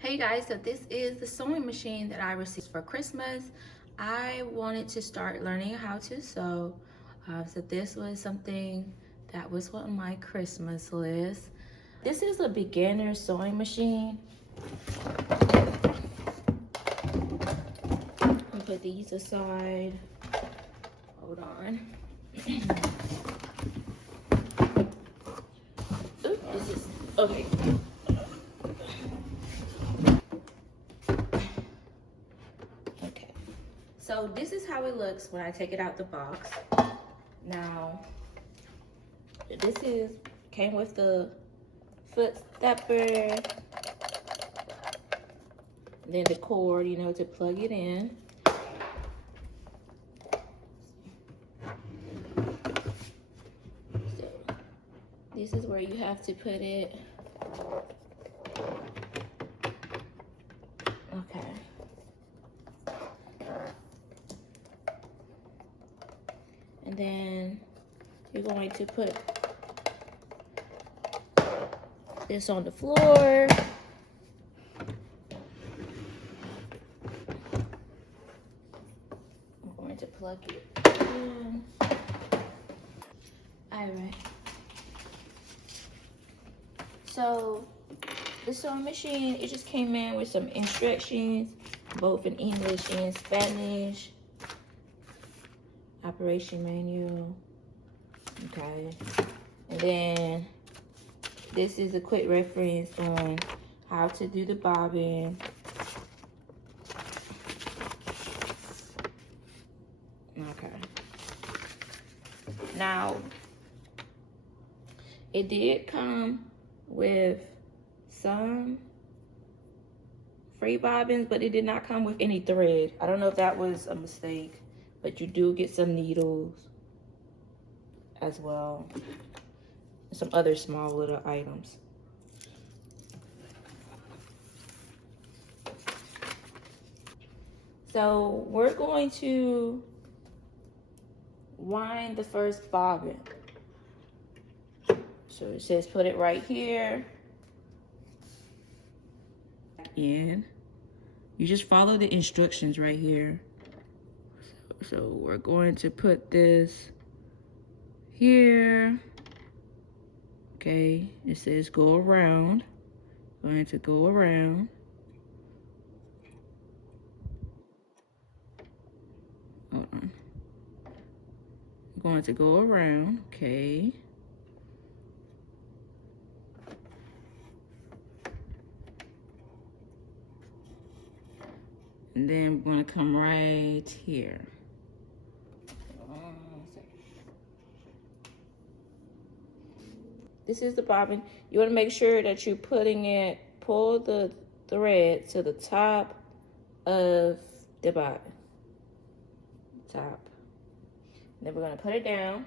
Hey guys, so this is the sewing machine that I received for Christmas. I wanted to start learning how to sew. So this was something that was on my Christmas list. This is a beginner sewing machine. I'll put these aside. Hold on. Ooh, this is, okay. So this is how it looks when I take it out the box. Now, this came with the foot stepper, then the cord, to plug it in. So this is where you have to put it. Okay. And then you're going to put this on the floor. I'm going to plug it in. All right. So the sewing machine, it just came in with some instructions, both in English and Spanish. Operation manual. Okay. And then this is a quick reference on how to do the bobbin. Okay. Now, it did come with some free bobbins, but it did not come with any thread. I don't know if that was a mistake, but you do get some needles as well. Some other small little items. So we're going to wind the first bobbin. So it says put it right here. In. You just follow the instructions right here. So we're going to put this here. Okay, it says go around. Going to go around. Hold on. I'm going to go around. Okay. And then we're going to come right here. This is the bobbin. You want to make sure that you're putting it, pull the thread to the top of the bobbin. Top. Then we're going to put it down.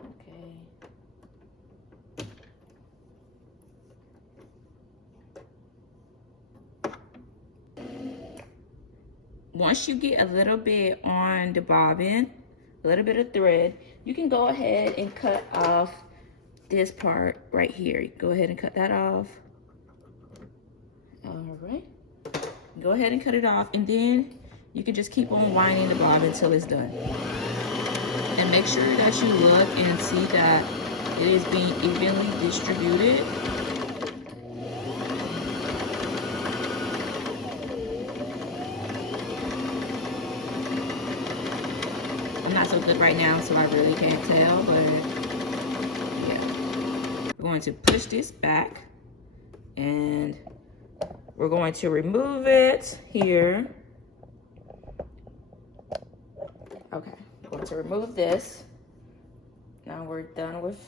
Okay. Once you get a little bit on the bobbin, a little bit of thread, you can go ahead and cut off this part right here. Go ahead and cut that off. All right. Go ahead and cut it off, and then you can just keep on winding the bobbin until it's done. And make sure that you look and see that it is being evenly distributed. I'm not so good right now, so I really can't tell, but yeah. We're going to push this back, and we're going to remove it here. Okay, I'm going to remove this. Now we're done with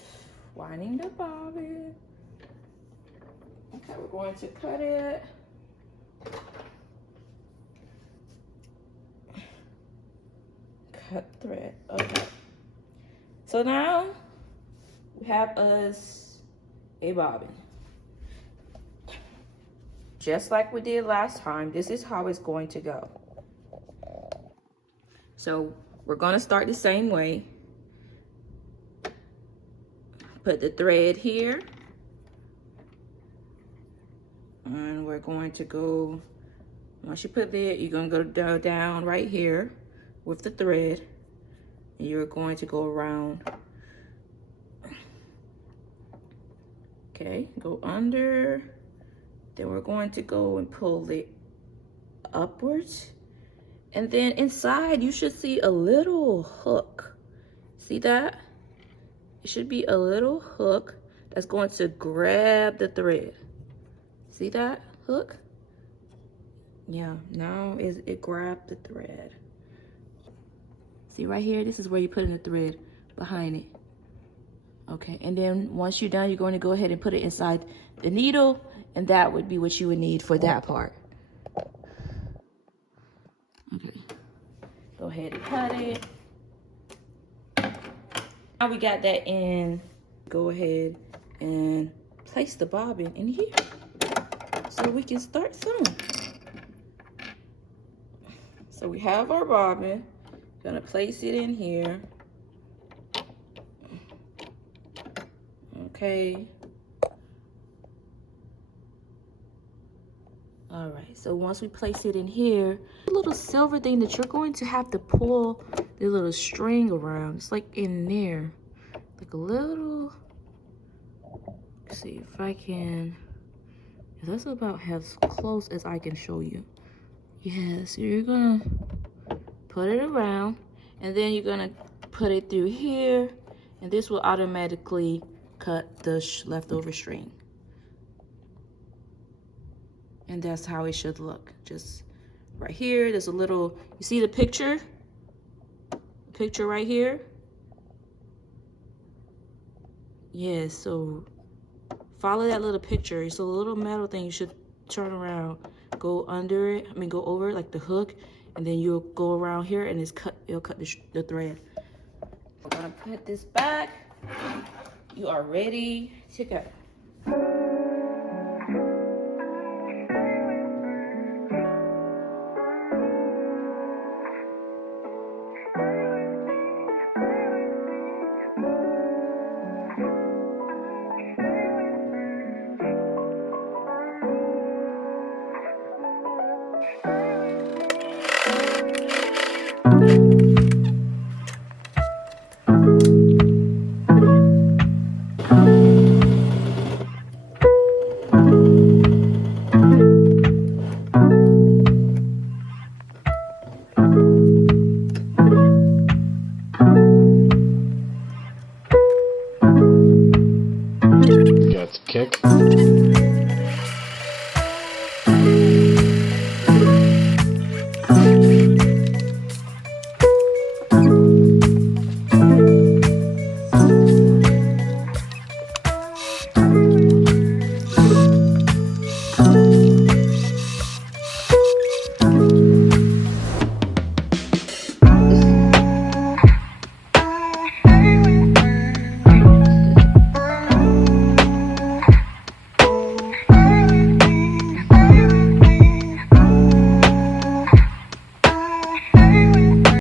winding the bobbin. Okay, we're going to cut it. Cut thread. Okay. So now we have us a bobbin. Just like we did last time, this is how it's going to go. So we're going to start the same way. Put the thread here. we're going to go, once you put that, you're going to go down right here with the thread. And you're going to go around. Okay, go under. Then we're going to go and pull it upwards. And then inside, you should see a little hook. See that? It should be a little hook that's going to grab the thread. See that hook? Yeah, now it grabbed the thread. See right here, this is where you put in the thread behind it. Okay, and then once you're done, you're going to go ahead and put it inside the needle, and that would be what you would need for that part. Okay, go ahead and cut it. Now we got that in, go ahead and place the bobbin in here so we can start sewing. So we have our bobbin. Gonna place it in here. Okay. All right, so once we place it in here, a little silver thing that you're going to have to pull the little string around. It's like in there, like a little, let's see if I can, that's about as close as I can show you. Yeah, so you're gonna put it around, and then you're gonna put it through here, and this will automatically cut the leftover string. And that's how it should look. Just right here, there's a little, you see the picture? Picture right here? Yeah, so follow that little picture. It's a little metal thing you should turn around, go under it, go over it, like the hook, and then you'll go around here and it'll cut the thread. We're gonna put this back. You are ready to go.